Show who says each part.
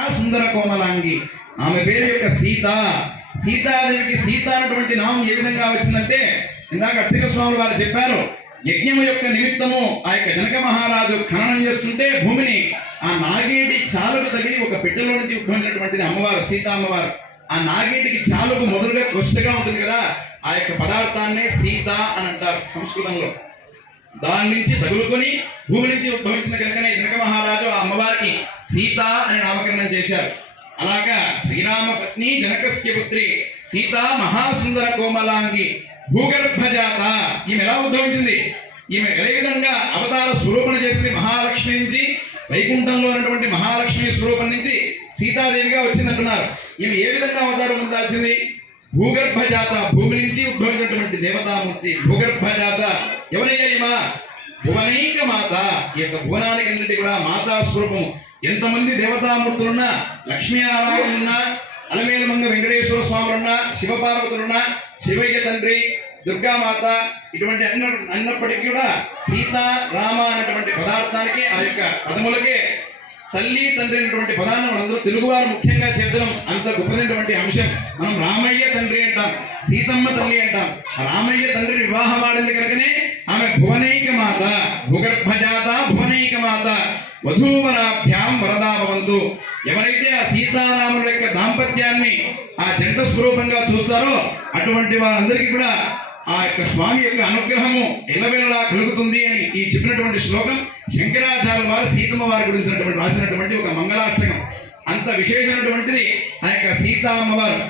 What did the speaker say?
Speaker 1: సుందర కోమలాంగి. ఆమె పేరు యొక్క సీత. సీతాదేవికి సీత అనేటువంటి నామం ఏ విధంగా వచ్చిందంటే ఇందాక అర్చక స్వాములు వారు చెప్పారు యజ్ఞము యొక్క నిమిత్తము ఆ యొక్క జనక మహారాజు ఖననం చేస్తుంటే భూమిని ఆ నాగేటి చాలుకు తగిలి ఒక పెట్టెలో నుంచి ఉద్భవించినటువంటిది అమ్మవారు సీత అమ్మవారు. ఆ నాగేటికి చాలుకు మొదలుగా కొష్టగా ఉంటుంది కదా ఆ యొక్క పదార్థాన్నే సీత అని అంటారు సంస్కృతంలో. దాని నుంచి తగులుకొని భూమి నుంచి ఉద్భవించిన కనుకనే జనక మహారాజు ఆ అమ్మవారికి సీత అని నామకరణం చేశారు. అలాగా శ్రీరామ పత్ని జనకస్య పుత్రి సీత మహాసుందర కోమలాంగి భూగర్భజాత ఈమె ఎలా ఉద్భవించింది? ఈమె ఏ విధంగా అవతార స్వరూపణ చేసింది? మహాలక్ష్మి నుంచి వైకుంఠంలో ఉన్నటువంటి మహాలక్ష్మి స్వరూపం నుంచి సీతాదేవిగా వచ్చిందంటున్నారు. ఈమె ఏ విధంగా అవతారం ఉండాల్సింది భూగర్భజాత భూమి నుంచి ఉద్భవించినటువంటి దేవతామూర్తి భూగర్భజాత ఎవరయ్యా ఈమా? భువనైక మాత ఈ యొక్క భువనానికి అన్నిటి కూడా మాతా స్వరూపం ఎంతమంది దేవతామూర్తులున్నా లక్ష్మీనారాయణులున్నా అలమేలమంగ వెంకటేశ్వర స్వాములున్నా శివపార్వతులున్నా శివయ్య తండ్రి దుర్గామాత ఇటువంటి అన్న అన్నప్పటికీ కూడా సీత రామ అనేటువంటి పదార్థానికి ఆ యొక్క పదములకే తల్లి తండ్రి అనేటువంటి పదాన్ని మనందరూ తెలుగువారు ముఖ్యంగా చేర్చడం అంత గొప్పదైనటువంటి అంశం. మనం రామయ్య తండ్రి అంటాం సీతమ్మ తల్లి అంటాం. రామయ్య తండ్రి వివాహం ఆడింది కనుకనే ఆమె భువనైక మాత భూగర్భజాత భువనైక మాత వధూవరాభ్యాం వరదా భవంతు. ఎవరైతే ఆ సీతారాముల యొక్క దాంపత్యాన్ని ఆ జంట స్వరూపంగా చూస్తారో అటువంటి వారందరికీ కూడా ఆ యొక్క స్వామి యొక్క అనుగ్రహము ఎల్లవెల్లలా కలుగుతుంది అని ఈ చెప్పినటువంటి శ్లోకం శంకరాచార్య వారు సీతమ్మ వారి గురించినటువంటి రాసినటువంటి ఒక మంగళాష్టకం అంత విశేషమైనటువంటిది ఆ యొక్క సీతామ్మ వారు